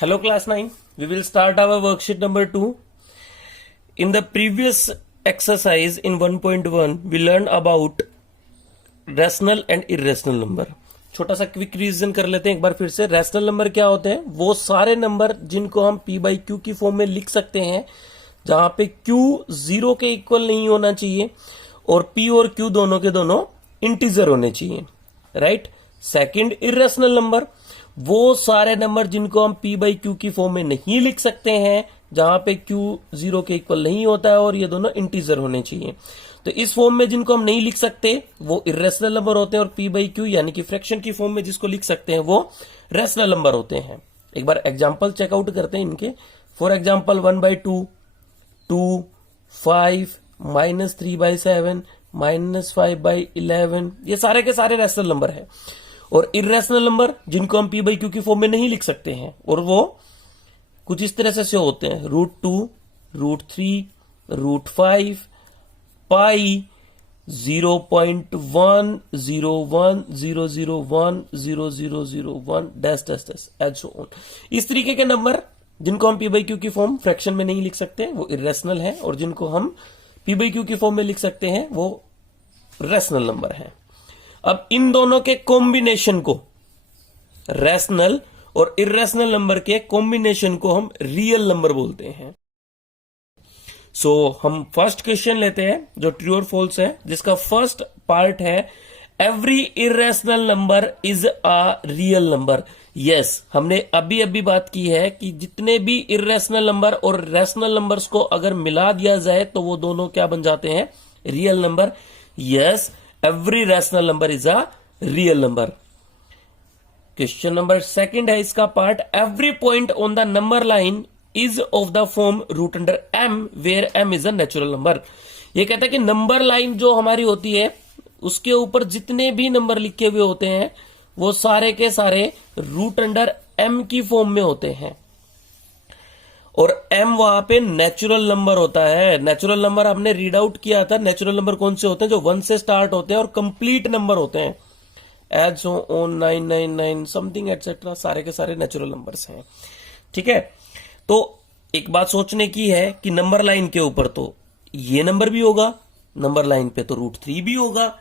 Hello class 9, we will start our worksheet number 2. In the previous exercise in 1.1 we learned about rational and irrational number. छोटा सा quick revision कर लेते हैं एक बार फिर से. रैशनल नंबर क्या होते हैं? वो सारे नंबर जिनको हम p बाई क्यू की फॉर्म में लिख सकते हैं जहां पे q 0 के इक्वल नहीं होना चाहिए और p और q दोनों के दोनों इंटीजर होने चाहिए. राइट. सेकंड, इरेशनल नंबर वो सारे नंबर जिनको हम p बाई क्यू की फॉर्म में नहीं लिख सकते हैं जहां पे q 0 के इक्वल नहीं होता है और ये दोनों इंटीजर होने चाहिए. तो इस फॉर्म में जिनको हम नहीं लिख सकते वो इरेशनल नंबर होते हैं और p बाई क्यू यानी कि फ्रैक्शन की फॉर्म में जिसको लिख सकते हैं वो रैशनल नंबर होते हैं. एक बार एग्जांपल चेकआउट करते हैं इनके. फॉर एग्जांपल 1/2, 2, 5, -3/7, -5/11, ये सारे के सारे रैशनल नंबर है. और इरेशनल नंबर जिनको हम p बाई क्यू की फॉर्म में नहीं लिख सकते हैं और वो कुछ इस तरह से होते हैं. √2, √3, √5, pi, 0.10100100001 dash dash dash as so on. इस तरीके के नंबर जिनको हम p बाई क्यू की फॉर्म फ्रैक्शन में नहीं लिख सकते वो इरेशनल है और जिनको हम p बाई क्यू की फॉर्म में लिख सकते हैं वो रैशनल नंबर है. अब इन दोनों के कॉम्बिनेशन को, रैशनल और इरेशनल नंबर के कॉम्बिनेशन को हम रियल नंबर बोलते हैं. सो हम फर्स्ट क्वेश्चन लेते हैं जो ट्रू और फॉल्स है, जिसका फर्स्ट पार्ट है every irrational number is a real number. Yes, हमने अभी अभी बात की है कि जितने भी इरेशनल नंबर और रैशनल नंबर्स को अगर मिला दिया जाए तो वो दोनों क्या बन जाते हैं? Real number. Yes, every rational number is a real number. Question number second है इसका part every point on the number line is of the form √m where m is a natural number. ये कहता है कि number line जो हमारी होती है उसके ऊपर जितने भी नंबर लिखे हुए होते हैं वो सारे के सारे √m की फॉर्म में होते हैं और m वहां पे नेचुरल नंबर होता है. नेचुरल नंबर हमने रीड आउट किया था. नेचुरल नंबर कौन से होते हैं? जो 1 से स्टार्ट होते हैं और कंप्लीट नंबर होते हैं. As so on 999 something etcetera, सारे के सारे नेचुरल नंबर्स हैं. ठीक है. तो एक बात सोचने की है कि नंबर लाइन के ऊपर तो ये नंबर भी होगा, नंबर लाइन पे तो √3 भी होगा.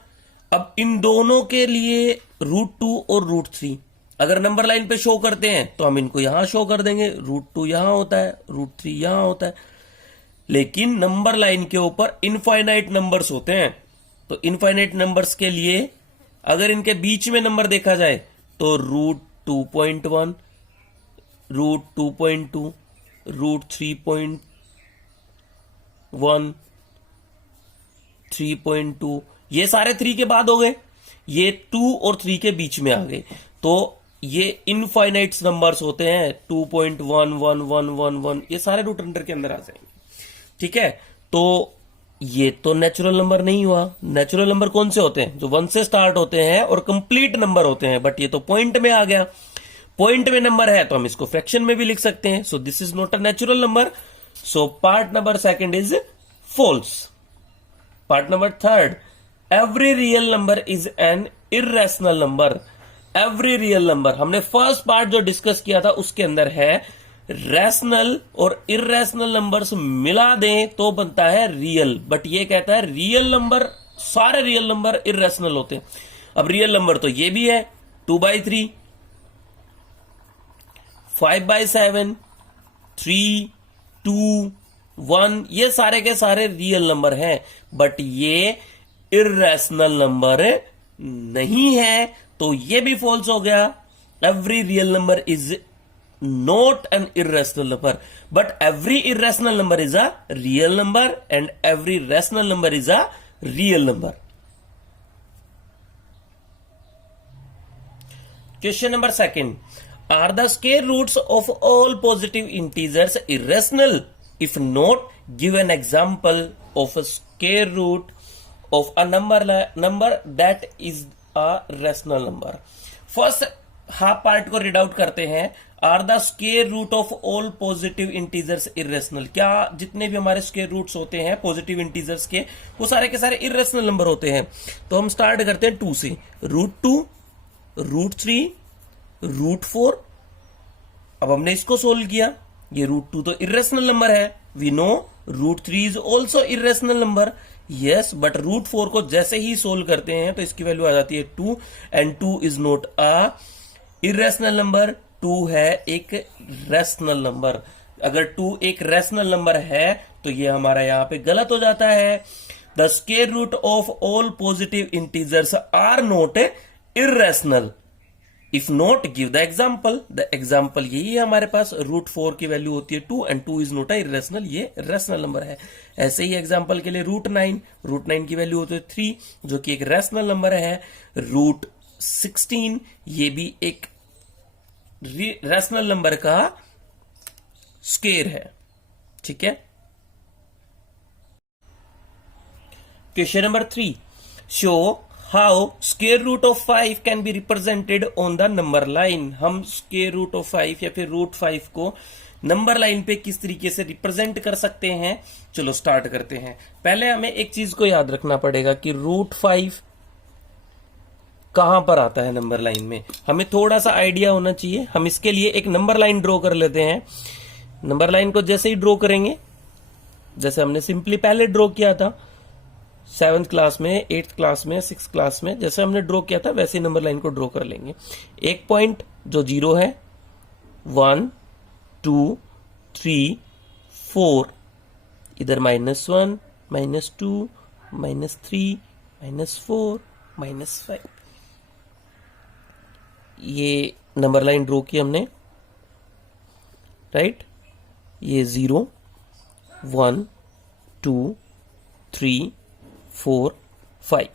अब इन दोनों के लिए √2 और √3 अगर नंबर लाइन पे शो करते हैं तो हम इनको यहां शो कर देंगे. √2 यहां होता है, √3 यहां होता है. लेकिन नंबर लाइन के ऊपर इनफाइनाइट नंबर्स होते हैं. तो इनफाइनाइट नंबर्स के लिए अगर इनके बीच में नंबर देखा जाए तो √2.1, √2.2, √3.1, 3.2, ये सारे 3 के बाद हो गए. ये 2 और 3 के बीच में आ गए. तो ये इनफाइनाइट नंबर्स होते हैं. 2.11111 ये सारे रूट अंडर के अंदर आ जाएंगे. ठीक है. तो ये तो नेचुरल नंबर नहीं हुआ. नेचुरल नंबर कौन से होते हैं? जो 1 से स्टार्ट होते हैं और कंप्लीट नंबर होते हैं. बट ये तो पॉइंट में आ गया. पॉइंट में नंबर है तो हम इसको फ्रैक्शन में भी लिख सकते हैं. So this is not a natural number. So part number second is false. Part number third, every real number is an irrational number. Every real number हमने फर्स्ट पार्ट जो डिस्कस किया था उसके अंदर है रैशनल और इरेशनल नंबर्स मिला दें तो बनता है रियल. बट ये कहता है रियल नंबर, सारे रियल नंबर इरेशनल होते हैं. अब रियल नंबर तो ये भी है 2/3, 5/7, 3, 2, 1, ये सारे के सारे रियल नंबर हैं. बट ये इरेशनल नंबर नहीं है तो ये भी फॉल्स हो गया. Every real number is not an irrational number, but every irrational number is a real number and every rational number is a real number. Question number second, are the square roots of all positive integers irrational? If not, give an example of a square root of a number that is a rational number. First half part को read out करते हैं. Are the square root of all positive integers irrational. क्या जितने भी हमारे square roots होते हैं positive integers के वो सारे के सारे इरेशनल नंबर होते हैं. तो हम स्टार्ट करते हैं 2 से. √2, √3, √4, अब हमने इसको सोल्व किया, ये √2 तो इरेशनल नंबर है, we know √3 is also irrational number, yes, but √4 को जैसे ही सोल्व करते हैं तो इसकी वैल्यू आ जाती है 2, and 2 is not a irrational number, 2 है एक रैशनल नंबर। अगर 2 एक रैशनल नंबर है तो ये हमारा यहां पे गलत हो जाता है। The square root of all positive integers are not irrational, if not give the example. The example यही है हमारे पास, √4 की वैल्यू होती है 2 and 2 is not a irrational, ये रैशनल नंबर है। ऐसे ही एग्जाम्पल के लिए √9 की वैल्यू होती है 3, जो कि एक रैशनल नंबर है। √16 ये भी एक रैशनल नंबर का स्क्वायर है, ठीक है। Question number 3, show how square root of 5 can be represented on the number line. हम स्क्वायर रूट ऑफ 5 या फिर √5 को नंबर लाइन पे किस तरीके से रिप्रेजेंट कर सकते हैं। चलो स्टार्ट करते हैं। पहले हमें एक चीज को याद रखना पड़ेगा कि √5 कहां पर आता है नंबर लाइन में, हमें थोड़ा सा आइडिया होना चाहिए। हम इसके लिए एक नंबर लाइन ड्रॉ कर लेते हैं। नंबर लाइन को जैसे ही ड्रॉ करेंगे, जैसे हमने सिंपली पहले ड्रॉ किया था 7th क्लास में, 8th क्लास में, 6th क्लास में, जैसे हमने ड्रॉ किया था वैसे ही नंबर लाइन को ड्रॉ कर लेंगे। एक पॉइंट जो 0 है, 1 2 3 4, इधर -1 -2 -3 -4 -5, ये नंबर लाइन ड्रॉ की हमने, राइट। ये 0 1 2 3 4 5,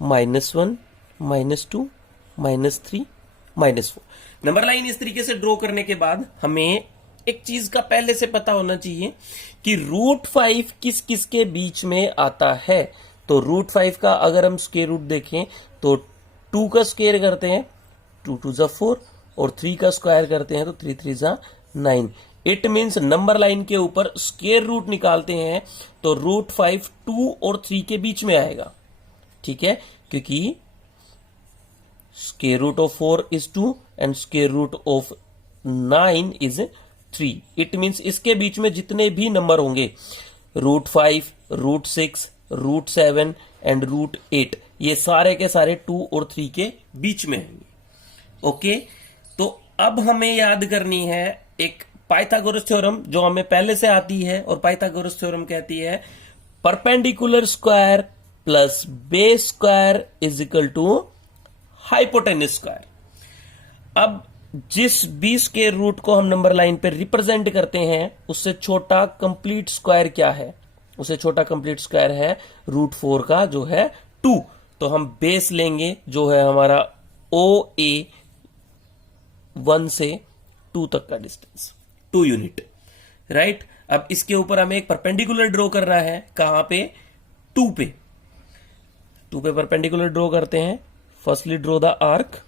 -1 -2 -3 -4। नंबर लाइन इस तरीके से ड्रॉ करने के बाद हमें एक चीज का पहले से पता होना चाहिए कि √5 किस किस के बीच में आता है। तो √5 का अगर हम स्क्वायर रूट देखें तो 2 का स्क्वायर करते हैं 2 2 जा 4, और 3 का स्क्वायर करते हैं तो 3 3 जा 9। इट मीन्स नंबर लाइन के ऊपर स्क्वायर रूट निकालते हैं तो √5 2 और 3 के बीच में आएगा, ठीक है, क्योंकि square root of 4 is 2 and square root of 9 is 3। It means इसके बीच में जितने भी नंबर होंगे √5 √6 √7 एंड √8, ये सारे के सारे 2 और 3 के बीच में होंगे। ओके, तो अब हमें याद करनी है एक पाइथागोरस थ्योरम जो हमें पहले से आती है, और पाइथागोरस थ्योरम कहती है perpendicular square plus base square is equal to hypotenuse square. अब जिस भी स्क्वायर रूट को हम नंबर लाइन पे रिप्रेजेंट करते हैं उससे छोटा कंप्लीट स्क्वायर क्या है, उससे छोटा कंप्लीट स्क्वायर है √4 का जो है 2। तो हम बेस लेंगे जो है हमारा OA 1 से 2 तक का डिस्टेंस, 2 यूनिट, राइट। अब इसके ऊपर हमें एक परपेंडिकुलर ड्रॉ करना है, कहां पे, 2 पे। 2 पे परपेंडिकुलर ड्रॉ करते हैं। फर्स्टली ड्रॉ द आर्क,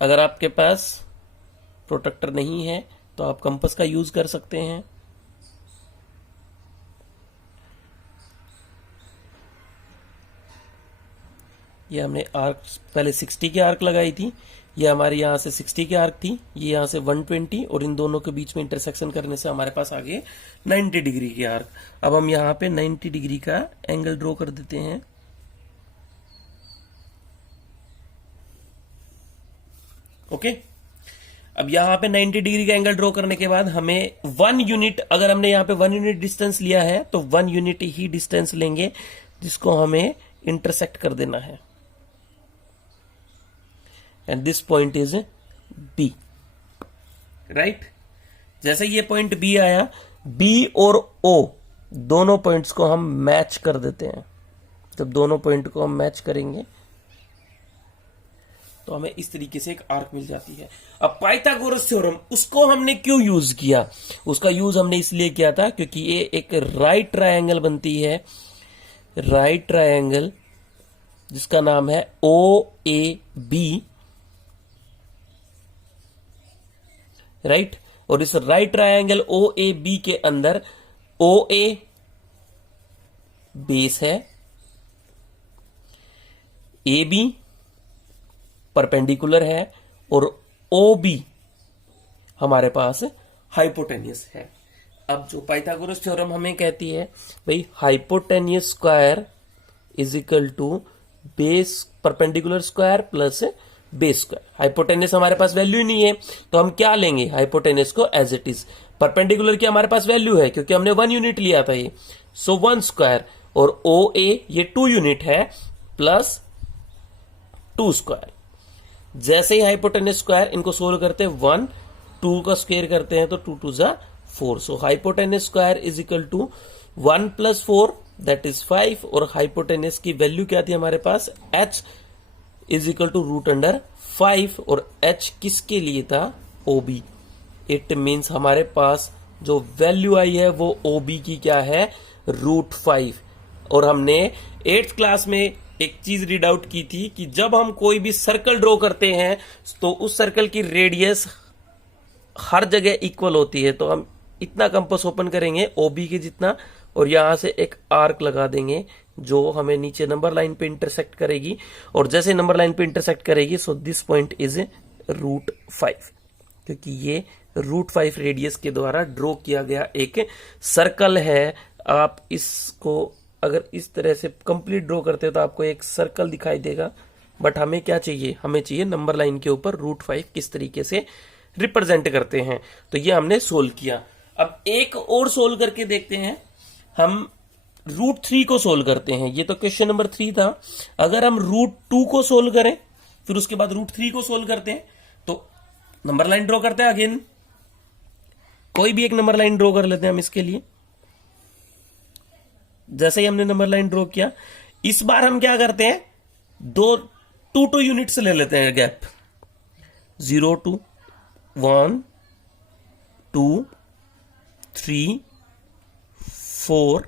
अगर आपके पास प्रोट्रैक्टर नहीं है तो आप कंपास का यूज कर सकते हैं। ये हमने आर्क पहले 60 की आर्क लगाई थी, ये हमारे यहां से 60 की आर्क थी, ये यहां से 120, और इन दोनों के बीच में इंटरसेक्शन करने से हमारे पास आगे 90 डिग्री की आर्क। अब हम यहां पे 90 डिग्री का एंगल ड्रॉ कर देते हैं। ओके, अब यहां पे 90 डिग्री का एंगल ड्रॉ करने के बाद हमें 1 यूनिट, अगर हमने यहां पे 1 यूनिट डिस्टेंस लिया है तो 1 यूनिट ही डिस्टेंस लेंगे जिसको हमें इंटरसेक्ट कर देना है, and this point is B, right. जैसे ये पॉइंट B आया, B और O दोनों पॉइंट्स को हम मैच कर देते हैं। जब दोनों पॉइंट को हम मैच करेंगे तो हमें इस तरीके से एक आर्क मिल जाती है। अब पाइथागोरस थ्योरम, उसको हमने क्यों यूज किया, उसका यूज हमने इसलिए किया था क्योंकि ये एक राइट ट्रायंगल बनती है, राइट ट्रायंगल जिसका नाम है OAB, राइट। और इस राइट ट्रायंगल OAB के अंदर OA बेस है ए बी परपेंडिकुलर है और ओ बी हमारे पास हाइपोटेनियस है। अब जो पाइथागोरस थ्योरम हमें कहती है भाई hypotenuse square is equal to base perpendicular square plus base square. Hypotenuse हमारे पास वैल्यू नहीं है तो हम क्या लेंगे, हाइपोटेनियस को एज इट इज। परपेंडिकुलर की हमारे पास वैल्यू है क्योंकि हमने 1 यूनिट लिया था ये, सो 1 स्क्वायर, और ओ ए ये 2 यूनिट है प्लस 2 स्क्वायर। जैसे ही हाइपोटेनियस स्क्वायर इनको सोल्व करते हैं 1, 2 का स्क्वायर करते हैं तो 2 2 जा 4। So hypotenuse square is equal to 1 plus 4 that is 5। और हाइपोटेनियस की वैल्यू क्या थी हमारे पास, h is equal to root under 5, और h किसके लिए था, OB। इट मीन्स हमारे पास जो वैल्यू आई है वो OB की क्या है, रूट 5। और हमने 8th क्लास में एक चीज रीड आउट की थी कि जब हम कोई भी सर्कल ड्रॉ करते हैं तो उस सर्कल की रेडियस हर जगह इक्वल होती है। तो हम इतना कंपास ओपन करेंगे OB के जितना, और यहां से एक आर्क लगा देंगे जो हमें नीचे नंबर लाइन पे इंटरसेक्ट करेगी, और जैसे नंबर लाइन पे इंटरसेक्ट करेगी so this point is root 5, क्योंकि ये रूट 5 रेडियस के द्वारा ड्रॉ किया गया एक सर्कल है। आप इसको अगर इस तरह से कंप्लीट ड्रॉ करते हो तो आपको एक सर्कल दिखाई देगा, बट हमें क्या चाहिए, हमें चाहिए नंबर लाइन के ऊपर रूट 5 किस तरीके से रिप्रेजेंट करते हैं। तो ये हमने सोल्व किया। अब एक और सोल्व करके देखते हैं, हम रूट 3 को सोल्व करते हैं। ये तो क्वेश्चन नंबर 3 था। अगर हम रूट 2 को सोल्व करें फिर उसके बाद रूट 3 को सोल्व करते हैं, तो नंबर लाइन ड्रॉ करते हैं। अगेन कोई भी एक नंबर लाइन ड्रॉ कर लेते हैं हम इसके लिए। जैसे ही हमने नंबर लाइन ड्रॉ किया, इस बार हम क्या करते हैं, 2 यूनिट्स ले लेते हैं गैप, 0 2 1 2 3 4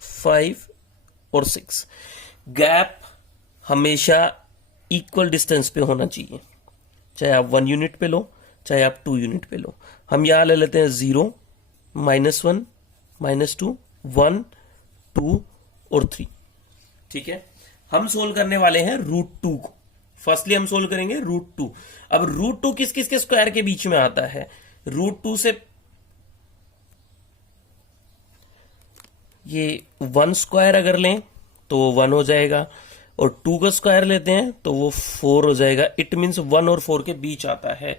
5 और 6। गैप हमेशा इक्वल डिस्टेंस पे होना चाहिए, चाहे आप 1 यूनिट पे लो चाहे आप 2 यूनिट पे लो। हम यहां ले लेते हैं 0 -1 -2 1 2 और 3। ठीक है, हम सोल्व करने वाले हैं रूट 2 को। फर्स्टली हम सोल्व करेंगे रूट 2। अब रूट 2 किस किस के स्क्वायर के बीच में आता है, रूट 2 से ये 1 स्क्वायर अगर लें तो वो 1 हो जाएगा, और 2 का स्क्वायर लेते हैं तो वो 4 हो जाएगा। इट मीन्स 1 और 4 के बीच आता है।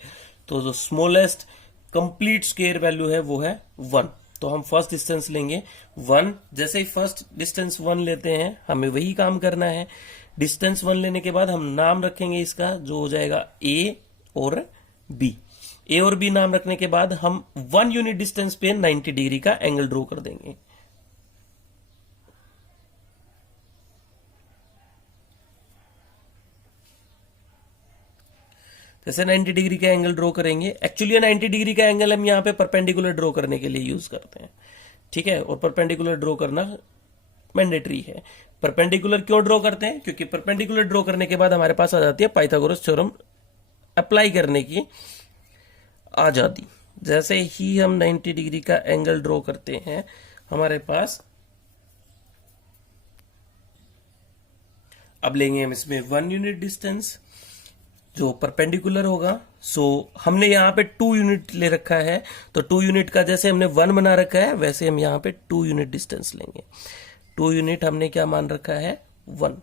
तो जो स्मॉलेस्ट कंप्लीट स्क्वायर वैल्यू है वो है 1। तो हम फर्स्ट डिस्टेंस लेंगे 1। जैसे ही फर्स्ट डिस्टेंस 1 लेते हैं, हमें वही काम करना है। डिस्टेंस 1 लेने के बाद हम नाम रखेंगे इसका, जो हो जाएगा A और B। A और B नाम रखने के बाद हम 1 यूनिट डिस्टेंस पे 90 डिग्री का एंगल ड्रॉ कर देंगे। जैसे 90 डिग्री का एंगल ड्रॉ करेंगे, एक्चुअली 90 डिग्री का एंगल हम यहाँ पे परपेंडिकुलर ड्रॉ करने के लिए यूज करते हैं। ठीक है, और परपेंडिकुलर ड्रॉ करना मैंडेटरी है। परपेंडिकुलर क्यों ड्रॉ करते हैं, क्योंकि परपेंडिकुलर ड्रॉ करने के बाद हमारे पास आ जाती है पाइथागोरस थ्योरम अप्लाई करने की आजादी। जैसे ही हम 90 डिग्री का एंगल ड्रॉ करते हैं, हमारे पास अब लेंगे हम इसमें 1 यूनिट डिस्टेंस जो परपेंडिकुलर होगा। सो हमने यहां पे 2 यूनिट ले रखा है, तो 2 यूनिट का जैसे हमने 1 बना रखा है वैसे हम यहां पे 2 यूनिट डिस्टेंस लेंगे। 2 यूनिट हमने क्या मान रखा है, 1,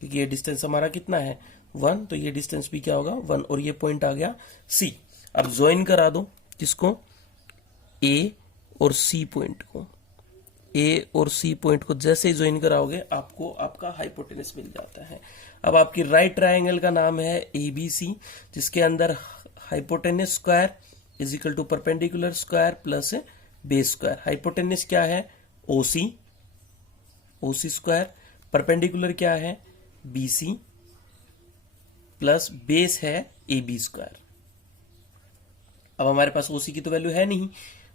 क्योंकि ये डिस्टेंस हमारा कितना है 1, तो ये डिस्टेंस भी क्या होगा 1, और ये पॉइंट आ गया C। अब ज्वाइन करा दो किसको, A और C पॉइंट को। A और C पॉइंट को जैसे ही ज्वाइन कराओगे आपको आपका हाइपोटेनस मिल जाता है। अब आपकी राइट ट्रायंगल का नाम है ABC, जिसके अंदर hypotenuse square is equal to perpendicular square plus base square. Hypotenuse क्या है, OC स्क्वायर, परपेंडिकुलर क्या है BC, प्लस बेस है AB स्क्वायर। अब हमारे पास OC की तो वैल्यू है नहीं,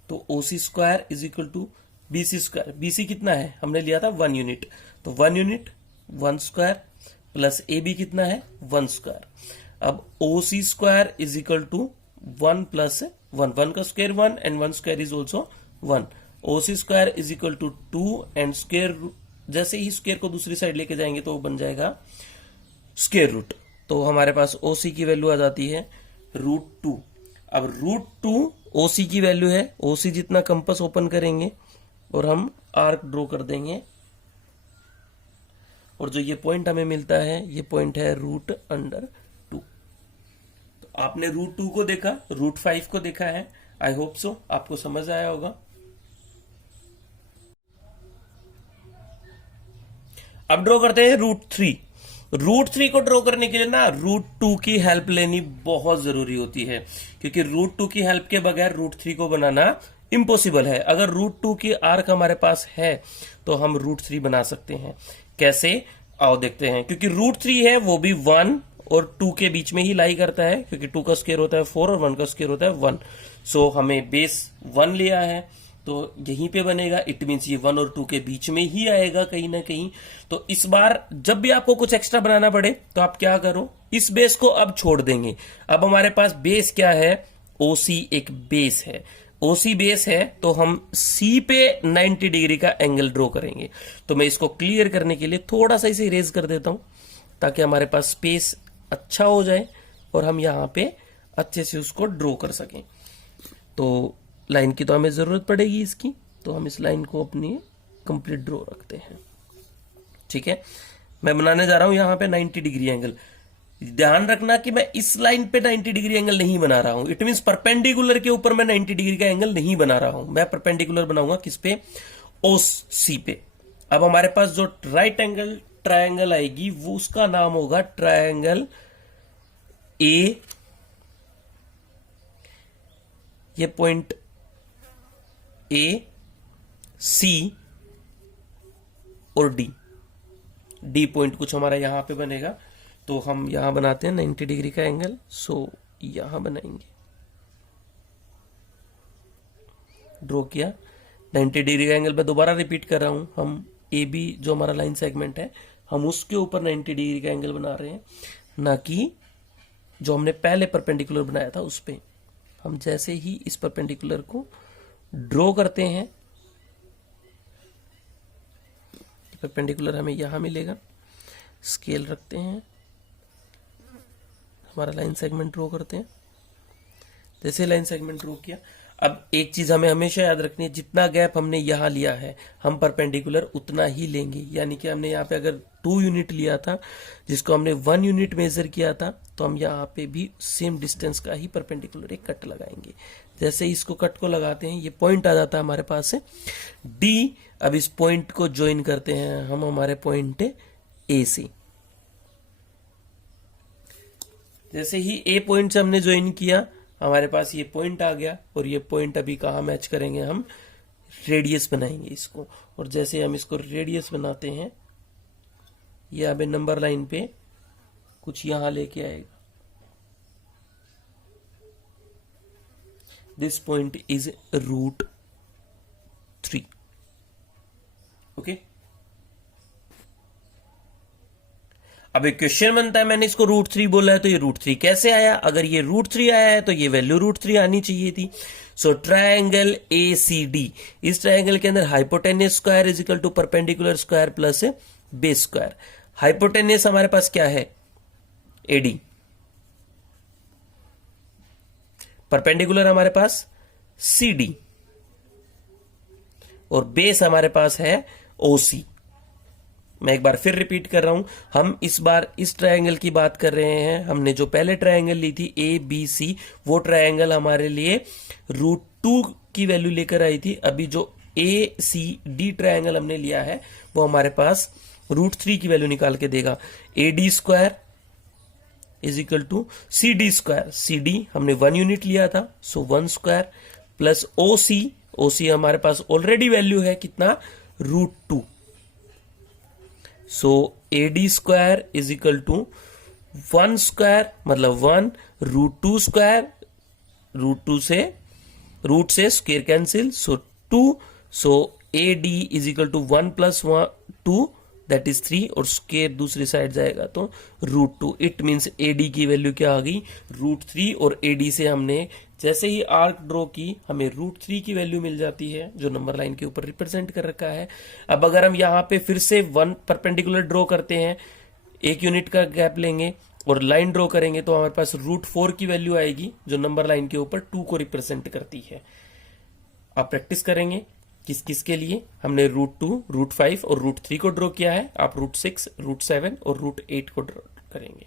तो OC square is equal to BC square. BC कितना है, हमने लिया था 1 यूनिट, तो 1 यूनिट 1 स्क्वायर प्लस AB कितना है 1 स्क्वायर। अब OC square is equal to 1 plus 1, 1 का square 1 and 1 square is also 1। OC square is equal to 2 and square जैसे ही स्क्वायर को दूसरी साइड लेके जाएंगे तो वो बन जाएगा स्क्वायर रूट। तो हमारे पास OC की वैल्यू आ जाती है √2। अब √2 OC की वैल्यू है, OC जितना कंपास ओपन करेंगे और हम आर्क ड्रॉ कर देंगे, और जो ये पॉइंट हमें मिलता है ये पॉइंट है √2। तो आपने √2 को देखा, √5 को देखा है। आई होप सो आपको समझ आया होगा। अब ड्रॉ करते हैं √3। √3 को ड्रॉ करने के लिए ना √2 की हेल्प लेनी बहुत जरूरी होती है, क्योंकि √2 की हेल्प के बगैर √3 को बनाना इम्पॉसिबल है। अगर √2 की आर्क हमारे पास है तो हम √3 बना सकते हैं। कैसे, आओ देखते हैं। क्योंकि √3 है वो भी 1 और 2 के बीच में ही लाई करता है, क्योंकि 2 का स्क्वायर होता है 4 और 1 का स्क्वायर होता है 1। सो हमें बेस 1 लिया है तो यहीं पे बनेगा। इट मीन्स ये 1 और 2 के बीच में ही आएगा कहीं ना कहीं। तो इस बार जब भी आपको कुछ एक्स्ट्रा बनाना पड़े तो आप क्या करो, इस बेस को अब छोड़ देंगे। अब हमारे पास बेस क्या है, OC एक बेस है। OC बेस है तो हम C पे 90 डिग्री का एंगल ड्रॉ करेंगे। तो मैं इसको क्लियर करने के लिए थोड़ा सा इसे इरेज कर देता हूं, ताकि हमारे पास स्पेस अच्छा हो जाए और हम यहां पे अच्छे से उसको ड्रॉ कर सकें। तो लाइन की तो हमें जरूरत पड़ेगी इसकी, तो हम इस लाइन को अपनी कंप्लीट ड्रॉ रखते हैं। ठीक है, मैं बनाने जा रहा हूं यहां पे 90 डिग्री एंगल। ध्यान रखना कि मैं इस लाइन पे 90 डिग्री एंगल नहीं बना रहा हूं। इट मींस परपेंडिकुलर के ऊपर मैं 90 डिग्री का एंगल नहीं बना रहा हूं। मैं परपेंडिकुलर बनाऊंगा किस पे, OC पे। अब हमारे पास जो राइट एंगल ट्रायंगल आएगी वो उसका नाम होगा ट्रायंगल A। ये पॉइंट A, C और D पॉइंट कुछ हमारा यहां पे बनेगा। तो हम यहां बनाते हैं 90 डिग्री का एंगल। सो यहां बनाएंगे, ड्रॉ किया 90 डिग्री का एंगल। मैं दोबारा रिपीट कर रहा हूं, हम AB जो हमारा लाइन सेगमेंट है हम उसके ऊपर 90 डिग्री का एंगल बना रहे हैं, ना कि जो हमने पहले परपेंडिकुलर बनाया था उस पे। हम जैसे ही इस परपेंडिकुलर को ड्रॉ करते हैं, परपेंडिकुलर हमें यहां मिलेगा। स्केल रखते हैं, हमारा लाइन सेगमेंट ड्रॉ करते हैं। जैसे लाइन सेगमेंट ड्रॉ किया, अब एक चीज हमें हमेशा याद रखनी है, जितना गैप हमने यहां लिया है हम परपेंडिकुलर उतना ही लेंगे। यानी कि हमने यहाँ पे अगर 2 यूनिट लिया था जिसको हमने 1 यूनिट मेजर किया था, तो हम यहाँ पे भी सेम डिस्टेंस का ही परपेंडिकुलर एक कट लगाएंगे। जैसे इसको कट को लगाते हैं, ये पॉइंट आ जाता है हमारे पास है D। अब इस पॉइंट को ज्वाइन करते हैं हम हमारे पॉइंट A से। जैसे ही A पॉइंट से हमने ज्वाइन किया, हमारे पास ये पॉइंट आ गया, और ये पॉइंट अभी कहाँ मैच करेंगे, हम रेडियस बनाएंगे इसको। और जैसे हम इसको रेडियस बनाते हैं, ये अभी नंबर लाइन पे कुछ यहां लेके आएगा। This point is √3। ओके, अब एक क्वेश्चन बनता है, मैंने इसको √3 बोला है तो ये √3 कैसे आया। अगर ये √3 आया है तो ये वैल्यू √3 आनी चाहिए थी। सो ट्रायंगल ACD, इस ट्रायंगल के अंदर hypotenuse square is equal to perpendicular square plus base square. Hypotenuse हमारे पास क्या है, AD। परपेंडिकुलर हमारे पास CD, और बेस हमारे पास है OC। मैं एक बार फिर रिपीट कर रहा हूं, हम इस बार इस ट्रायंगल की बात कर रहे हैं। हमने जो पहले ट्रायंगल ली थी ABC, वो ट्रायंगल हमारे लिए √2 की वैल्यू लेकर आई थी। अभी जो ACD ट्रायंगल हमने लिया है वो हमारे पास √3 की वैल्यू निकाल के देगा। AD square is equal to CD square. CD हमने 1 यूनिट लिया था, सो 1 स्क्वायर प्लस OC हमारे पास ऑलरेडी वैल्यू है कितना, √2। So AD square is equal to 1 square मतलब 1 √2 स्क्वायर, √2 से रूट से square cancel, so 2। So AD is equal to 1 plus 2 that is 3 और स्क्वायर दूसरी साइड जाएगा तो √2। इट मीन्स AD की वैल्यू क्या आ गई, √3। और AD से हमने जैसे ही आर्क ड्रॉ की हमें √3 की वैल्यू मिल जाती है जो नंबर लाइन के ऊपर रिप्रेजेंट कर रखा है। अब अगर हम यहाँ पे फिर से 1 परपेंडिकुलर ड्रॉ करते हैं, 1 यूनिट का गैप लेंगे और लाइन ड्रॉ करेंगे तो हमारे पास √4 की वैल्यू आएगी जो नंबर लाइन के ऊपर 2 को रिप्रेजेंट करती है। आप प्रैक्टिस करेंगे किस किस के लिए। हमने √2, √5 और √3 को ड्रॉ किया है, आप √6, √7 और √8 को ड्रॉ करेंगे।